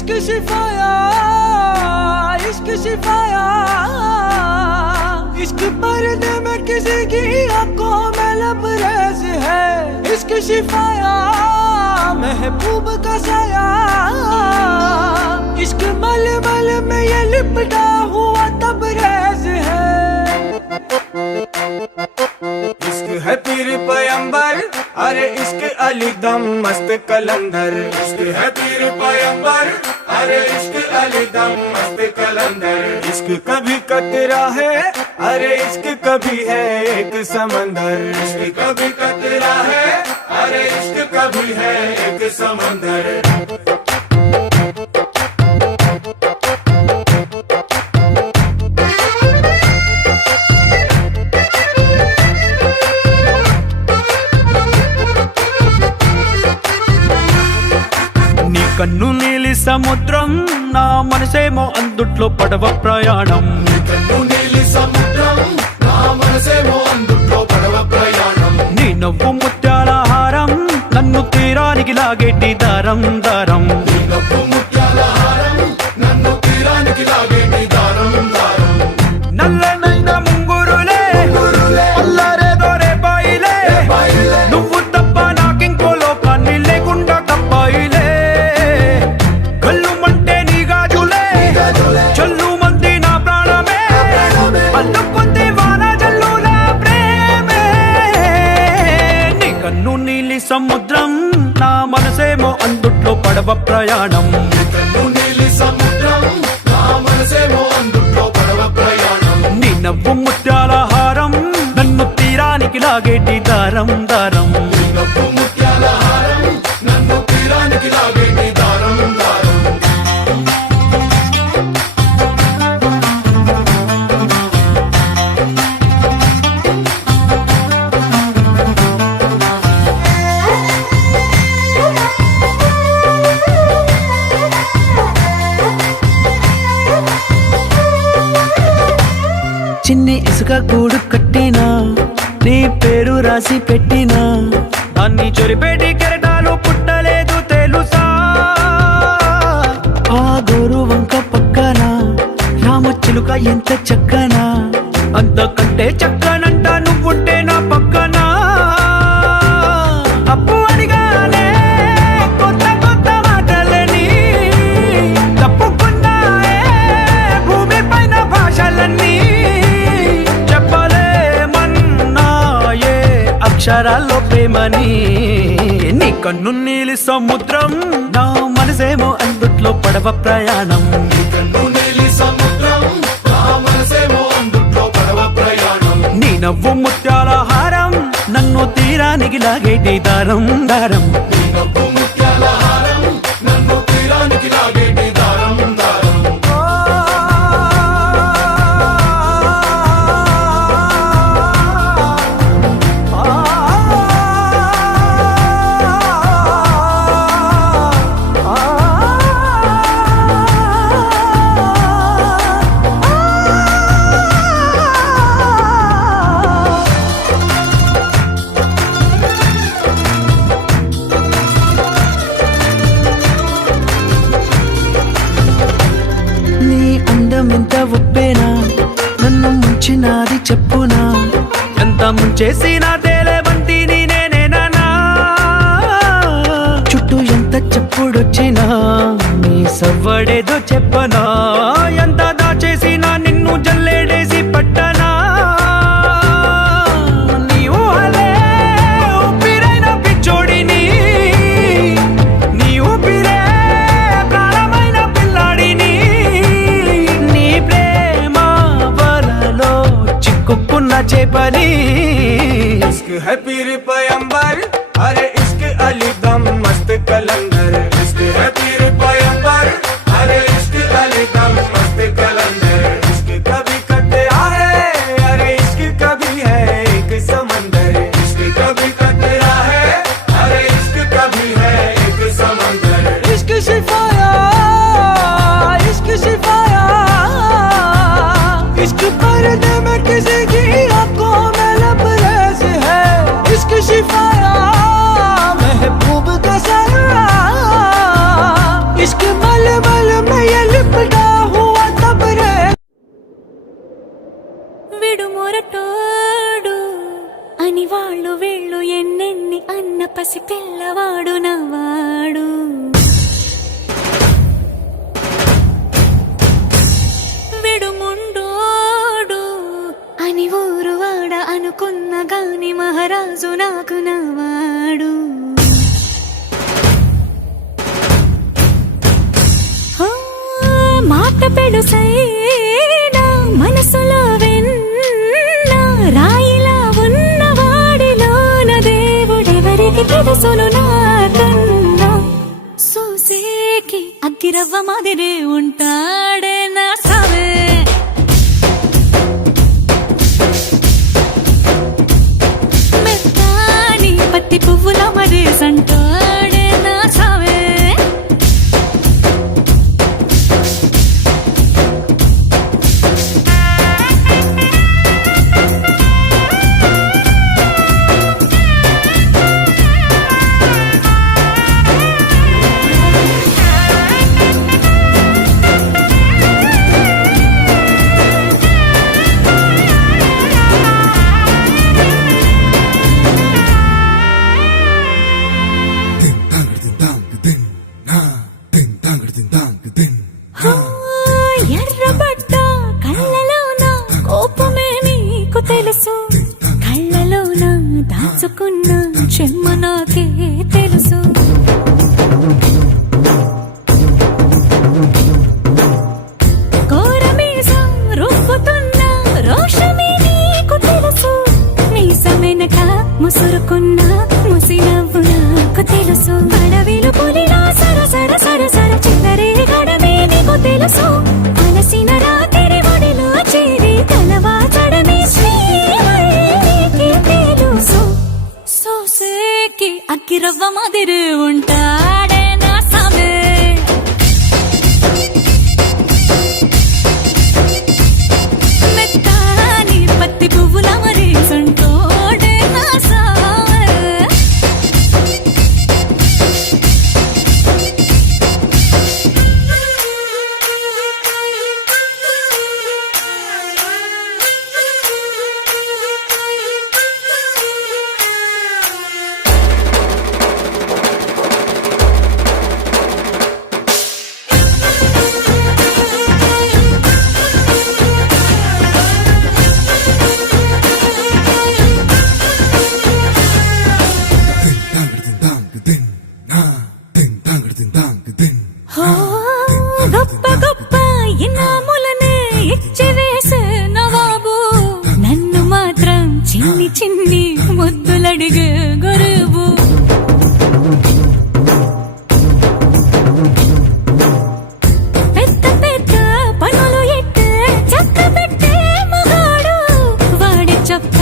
इश्क शिफाया, इश्क शिफाया, इश्क पर्दे में किसी की आंखों में लबरेज है। इश्क शिफाया, महबूब का साया, इश्क मलमल में ये लिपटा हुआ तबरेज है। इश्क है पीर पैगंबर, अरे इश्क अली दम मस्त कलंदर। इश्क है पीर पैगंबर, अरे इश्क अली दम मस्त कलंदर। इश्क कभी कतरा है, अरे इश्क कभी है एक समंदर। इश्क कभी कतरा है, अरे इश्क कभी है एक समंदर। కన్ను నీలి సముద్రం, నా మనసేమో అందుట్లో పడవ ప్రయాణం। కన్ను నీలి సముద్రం, నా మనసేమో అందుట్లో పడవ ప్రయాణం। నీ నవ్వు ముత్యాల హారం, నన్ను తీరానికి లాగేటి దారం దారం। నీ నవ్వు ముత్యాల హారం, నన్ను తీరానికి లాగేటి దారం దారం। నల్లనైన ముంగురులే అల్లారేదో రేపాయిలే, నువ్వు తప్ప నాకింకో లోకాన్ని లేకుండా తప్పాయిలే। కళ్ళు మంటే నీ గాజులే, చల్లు మంది నా ప్రాణమే, అల్లుకుంది వాన జల్లుల ప్రేమే। నీ కన్ను నీలి సముద్రం, నా మనసేమో అందుట్లో పడవ ప్రయాణం। కన్ను నీలి సముద్రం, నా మనసేమో అందుట్లో పడవ ప్రయాణం। నీ నవ్వు ముత్యాల హారం, నన్ను తీరానికి లాగేటి దారం దారం। నీ నవ్వు ముత్యాల హారం, నన్ను తీరానికి లాగేటి దారం దారం। చిన్ని ఇసుక గూడు కట్టినా, నీ పేరు రాసి పెట్టినా, దాన్ని చొరిపేటి కెరటాలు పుట్టలేదు తెలుసా। ఆ గోరు వంక పక్కన రామచిలుక ఎంత చక్కనా, అంతకంటే చక్కనంట నువ్వుంటే నా పక్కన। అప్పు అడిగానే కొత్త కొత్త మాటలని, తప్పుకున్నాయే భూమి పైన భాషలన్నీ, చెప్పలేమన్నాయే అక్షరాల్లో ప్రేమని। నీ కన్ను నీలి సముద్రం, నా మనసేమో అందుట్లో పడవ ప్రయాణం। కన్ను నీలి సముద్రం, నా మనసేమో అందుట్లో పడవ ప్రయాణం। నీ నవ్వు ముత్యాల హారం, నన్ను తీరానికి లాగేటి దారం దారం। నీ నవ్వు ముత్యాల హారం, నన్ను తీరానికి లాగేటి దారం దారం। నీ అందం ఎంత ఒప్పేనా, నన్ను ముంచినాది చెప్పునా, ఎంత ముంచేసినా తేలేవంటి నేనేనా। చుట్టూ ఎంత చెప్పుడొచ్చినా, నీ సవ్వడేదో చెప్పనా, ఎంత దాచేసినా నిన్ను జల్లేడేసి పట్టనా। నీ ఊహలే ఊపిరైన పిచ్చోడిని, నీ ఊపిరే ప్రాణమైన పిల్లాడిని, నీ ప్రేమ వలలో చిక్కుకున్న చేపని। इश्क है पीर पैगंबर, अरे इश्क अली दम मस्त कलंदर। इश्क है पीर पैगंबर, अरे इश्क अली दम मस्त कलंदर। इश्क कभी कतरा है, अरे इश्क कभी है एक समंदर। इश्क कभी कतरा है, अरे इश्क कभी है एक समंदर। इश्क शिफाया, इश्क शिफाया, इश्क पर्दे में किसी की आंखों में लबरेज है। इश्क తెలుసైనా మనసులో వెన్న రాయిలా ఉన్నవాడిలోన దేవుడెవరికి తెలుసును నాకన్నా సూసేకి అగ్గిరవ్వ మాదిరే ఉంటాడే నా సావే మెత్తాని పత్తి పువ్వుల మరి సంటాడే నా సావే ఎర్రబడ్డ కళ్ళలోన కోపమే నీకు తెలుసు కళ్ళలోన దాచుకున్న చెమ్మ నాకే తెలుసు కోరమీసం రుబ్బుతున్న రోషమే నీకు తెలుసు మీసమెనక ముసురుకున్న ముసినవ్వు నాకు తెలుసు అడవిలు పులిలా సరసర సరసర చిల్లరే గడమే నీకు తెలుసు అలసిన రాత్రి ఒడిలో చేరి కలవాచడమే శ్రీవల్లికి తెలుసు సోసేకి అగ్గిరవ్వ మాదిరి ఉంటాడే నా సామే మెత్తాని పత్తి పువ్వుల మరి సంటోడే నా సామే గొప్ప గొప్ప ఇనాములనే ఇచ్చివేసే నవాబు నన్ను మాత్రం చిన్ని చిన్ని ముద్దులడిగే గురువు పెద్ద పెద్ద పనులు ఎట్టే చక్క పెట్టే మగాడు వాడి చొక్క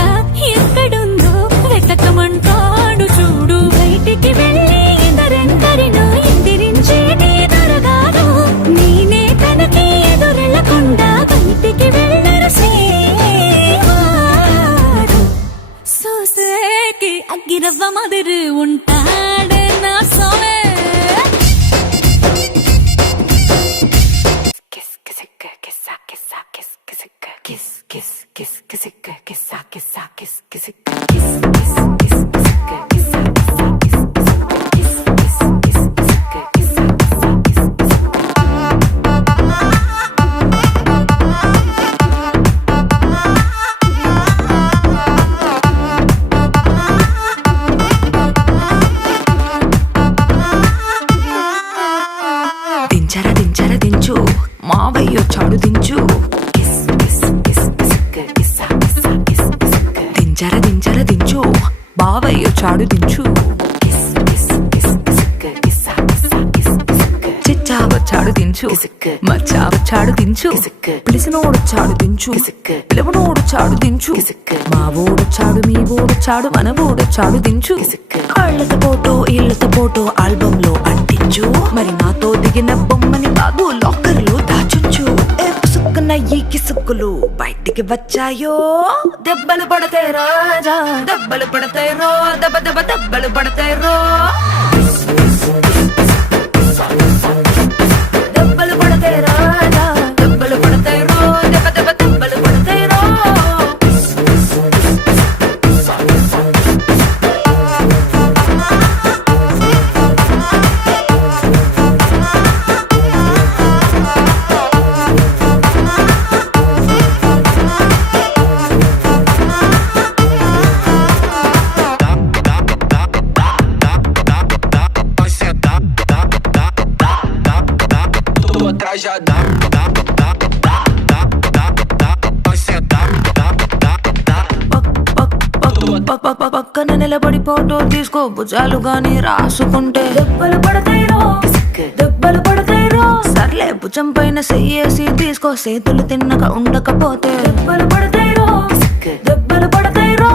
ఎక్కడుందో వెతకమంటాడు చూడు బయటికి వెళ్ళి ఇద్దరెందరినో ఎదిరించేది దొరగారు నేనే తనకి ఎదురెళ్ళకుండా బయటికి వెళ్ళరు శ్రీవారు సోసేకి అగ్గిరవ్వ మాదిరి ఉంటాడే నా సోమే దించరా దించరా దించు మావయ్య చాడు దించు దించరా దించరా దించు బావయ్య చాడు దించు చిచ్చావచ్చాడు దించు మచ్చావచ్చాడు దించు పిలిసినోడొచ్చాడు దించు పిలవనోడొచ్చాడు దించు మావోడొచ్చాడు మీ ఓడొచ్చాడు మన ఓడొచ్చాడు దించు కళ్ళతో పోటో ఇళ్ళతో పోటో ఆల్బమ్ లో అంటించు మరి నాతో దిగిన బొమ్మని బాబు లాకర్ లో దాచుంచు సుక్కున ఈ కిసుక్కులు బయటికి వచ్చాయో దెబ్బలు పడతాయి రాజా దెబ్బలు పడతాయి రో దెబ్బ దెబ్బ దెబ్బలు పడతాయి రో దెబ్బలు పడతాయి రాజా దెబ్బలు పడతాయి రో దెబ్బ దెబ్బ దెబ్బలు పడతాయి రో atrás já dá. పక్కన నిలబడి ఫోటో తీసుకో భుజాలు గాని రాసుకుంటే దెబ్బలు పడతాయిరో దెబ్బలు పడతాయిరో సర్లే భుజం పైన చెయ్యేసి తీసుకో చేతులు తిన్నక ఉండకపోతే దెబ్బలు పడతాయిరో దెబ్బలు పడతాయిరో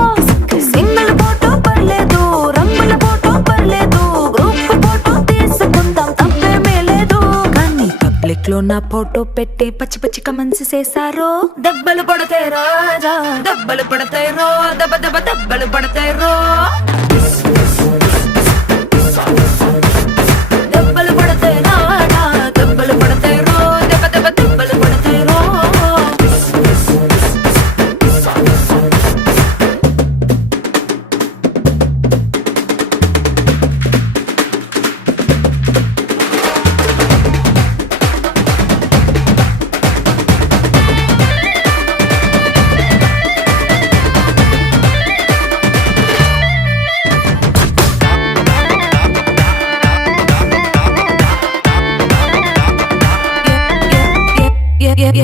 సింగిల్ ఫోటో పర్లేదు రంగుల ఫోటో పర్లేదు గ్రూప్ ఫోటో తీసుకుందాం తప్పేమీ లేదు కానీ పబ్లిక్ లో నా ఫోటో పెట్టి పచ్చి పచ్చి కమెంట్స్ చేశారో దెబ్బలు పడతాయి రాజా దెబ్బలు పడతాయి రో దెబ్బ దెబ్బ దెబ్బలు పడతాయి రో దెబ్బలు పడతాయి రాజా దెబ్బలు పడతాయి రో దెబ్బ దెబ్బ దెబ్బలు పడతాయి రో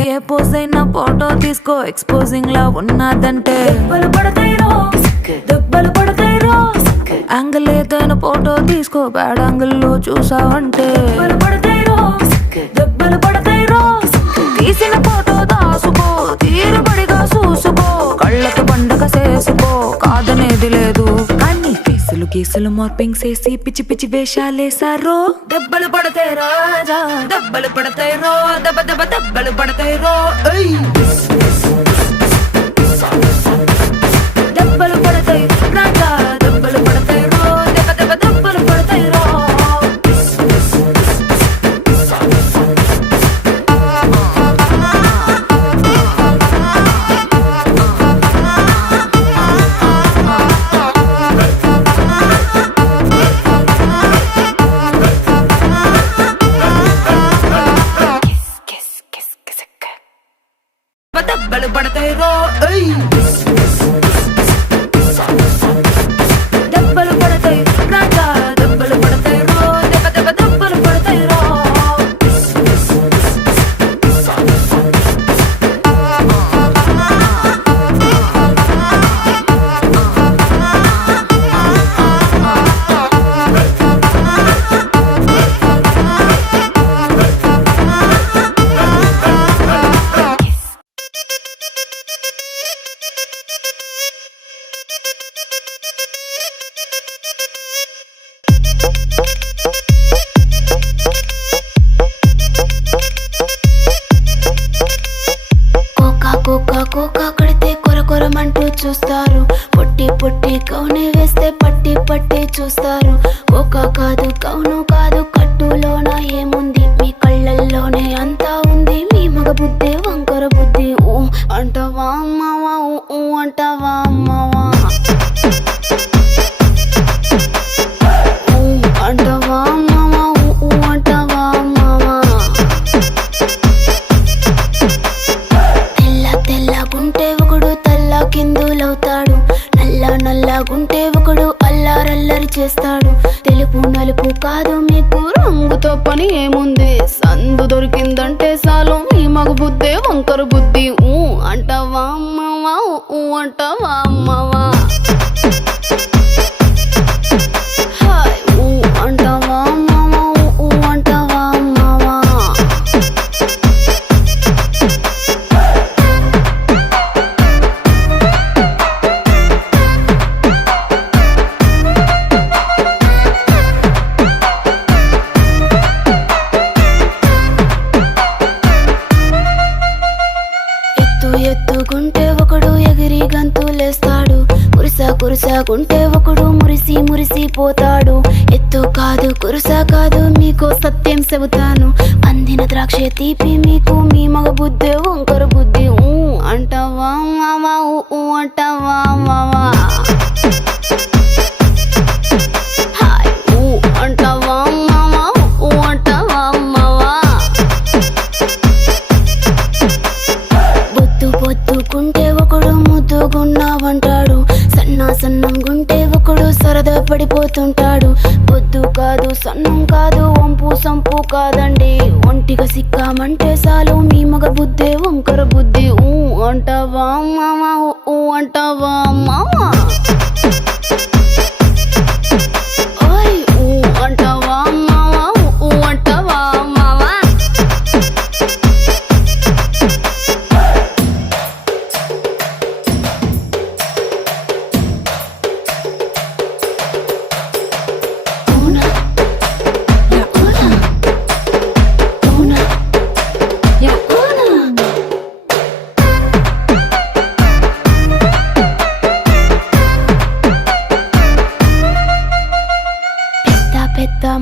ఏ పోజ్ అయినా ఫోటో తీసుకో ఎక్స్పోజింగ్ లా ఉన్నదంటే దెబ్బలు పడతాయిరో దెబ్బలు పడతాయిరో యాంగిల్ ఏదైనా ఫోటో తీసుకో బ్యాడ్ యాంగిల్ లో చూసావంటే దెబ్బలు పడతాయిరో దెబ్బలు పడతాయిరో తీసిన ఫోటో దాసుకో తీరుబడిగా చూసుకో కళ్ళకు పండగ చేసుకో కాదనేది లేదు కానీ కేసులు కేసులు మార్పింగ్ చేసి పిచ్చి పిచ్చి వేషాలేసారో దెబ్బలు పడతాయి రాజా దెబ్బలు పడతాయి రో దెబ్బ దెబ్బ దెబ్బలు పడతాయి రో దెబ్బలు పడతాయి రాజా దెబ్బలు పడతాయి రో దెబ్బ దెబ్బ దెబ్బలు పడతాయి రో దెబ్బలు పడతాయి రో దెబ్బలు పడతాయి రాజా దెబ్బలు పడతాయి రో దెబ్బ దెబ్బ దెబ్బలు పడతాయి రో కోకా కడితే కొరకొరమంటూ చూస్తారు పొట్టి పొట్టి కౌనే వేస్తే పట్టి పట్టి చూస్తారు కోకా కాదు కౌను కాదు కట్టులోన ఏముంది మీ కళ్ళల్లోనే అంతా ఉంది మీ మగ బుద్ధి వంకర బుద్ధి ఊ అంటవా అమ్మవా ఊ అంటవా అమ్మవా ఊ అంటవా అమ్మవా ఊ అంటవా అమ్మవా తెల్లగుంటే ఒకడు తల్ల కిందులవుతాడు నల్లగుంటే ఒకడు అల్లారల్లరి చేస్తాడు తెలుపు నలుపు కాదు మీకు రంగుతో పని ఏముంది సందు దొరికిందంటే చాలు మీ మగ బుద్ధే వంకర బుద్ధి ఊ అంటవా అమ్మవా ఊ అంటవా అమ్మవా హాయ్ ఊ అంటవా అమ్మవా ఊ అంటవా అమ్మవా ఎత్తుగుంటే ఒకడు ఎగిరి గంతులేస్తాడు కురుసాగుంటే ఒకడు మురిసి పోతాడు ఎత్తు కాదు కురుస కాదు మీకు సత్యం చెబుతాను అందిన ద్రాక్ష తీపి మీకు మీ మగ బుద్ధి వంకర బుద్ధి ఊ అంటవా మావా ఊ అంటవా మావా హాయ్ ఊ అంటవా మావా ఊ అంటవా మావా పొద్దుకుంటే ఒకడు ముద్దుగున్నావంటాడు సన్నంగుంటే ఒకడు సరదా పడిపోతుంటాడు పొద్దు కాదు సన్నం కాదు వంపు సంపు కాదండి ఒంటిగా సిక్కామంటే చాలు మీ మగ బుద్ధే వంకర బుద్ధి ఊ అంటవా మావా ఊ అంటవా మావా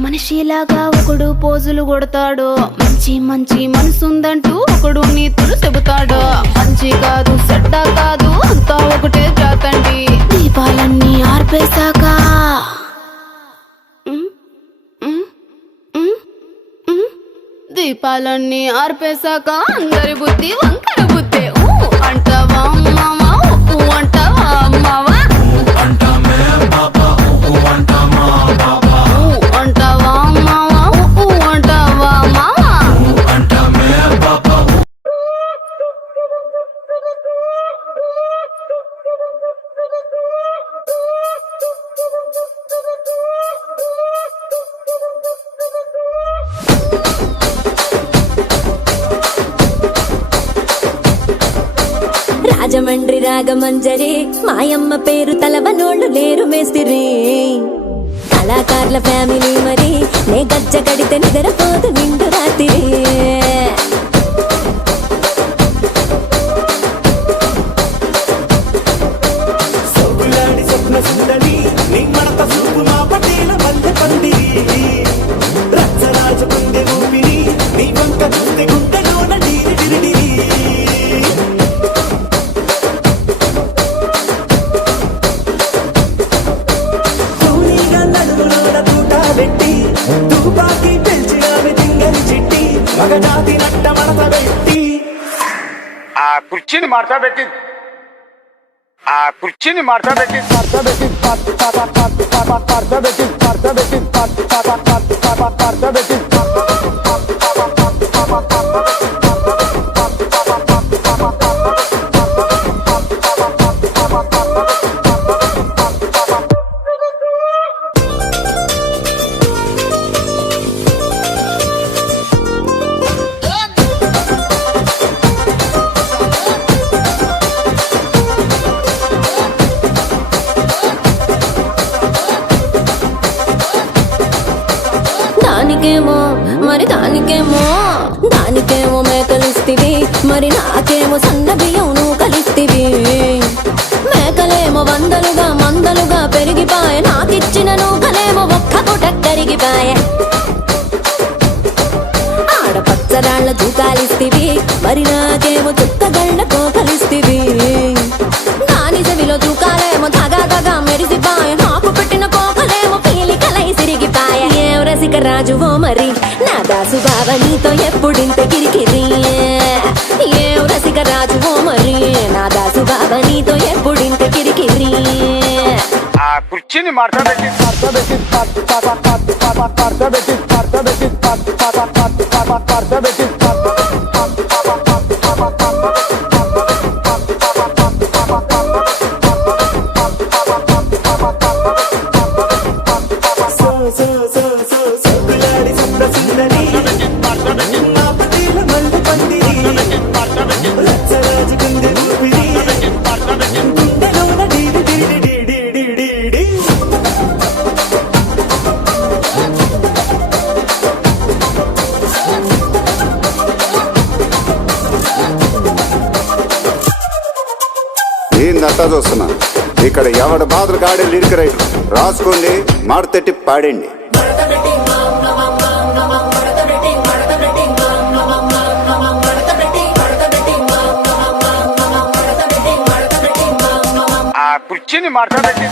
మనిషిలాగా ఒకడు పోజులు కొడతాడు, మంచి మంచి మనసుందంటూ ఒకడు నీతులు చెబుతాడు. మంచి కాదు చెడ్డ కాదు అంతా ఒకటే జాతండి. దీపాలన్నీ ఆర్పేశాక దీపాలన్నీ ఆర్పేశాక అందరి బుద్ధి వంకర బుద్ధి. అంటావా మావా, అంటావా మావా, అంటామే బాబా అంటామా బాబా అంటావా మావా, అంటావా మావా. అంటామే బాబా. రాజమండ్రి రాగమంజరి మాయమ్మ పేరు తలవనోళ్ళు లేరు మేస్తిరి. కళాకారుల ఫ్యామిలీ మరి నే గజ్జ కడితే నిద్రపోదు నిండు రాత్రి. సొగులాడి స్వప్న సుందరి నీ మడత చూపు మా పటేల మల్లె పందిరి. రచ్చరాజ గుండె ఊపిరి నీ వంక చూస్తే గుండెలోన డీరి డిరిడిరి. కూలీగా నడుములోన తూట పెట్టి తుపాకి పెంచినామె దింగని చిట్టి మగజాతి నట్ట మడత పెట్టి. ఆ కుర్చీని మార్చబెట్టి దానికేమో మరి దానికేమో మేకలిస్తివి, మరి నాకేమో సన్న బియ్యం నువ్వు కలిస్తివి. మేకలేమో వందలుగా మందలుగా పెరిగిపాయ, నాకిచ్చిన నూకలేమో ఒక్క పూట కరిగిపాయ. ఆడపచ్చరాళ్ల తూకాలిస్తివి, మరి నాకేమో చుక్కగళ్ళ కోకలిస్తివి. దాని చెవిలో తూకాలేమో తగా తగా మెరిసిపాయ, నాకు పెట్టిన కోకలేమో పీలికలై సిరిగిపాయ. ఏం రసిక రాజువో మరి నా దాసు బావ నీతో ఎప్పుడింత కిరికిరి. ఏం రసిక రాజువో మరి నా దాసు బావ నీతో ఎప్పుడింత కిరికిరి. ఆ కుర్చీని మార్చబెట్టి సొగులాడి స్వప్న సుందరి మా పటేల మల్లె పందిరి. రచ్చరాజ గుండె ఊపిరి గుండెలోన డీరి డీరి డీడి డీడి డీ. ఏందంతా చూస్తున్నా ఇక్కడ ఎవడ బాధలు కాడే లిరిక్ రైటర్ రాసుకోండి, మాడతెట్టి పాడండి. ఆ కుర్చీని మార్చబెట్టి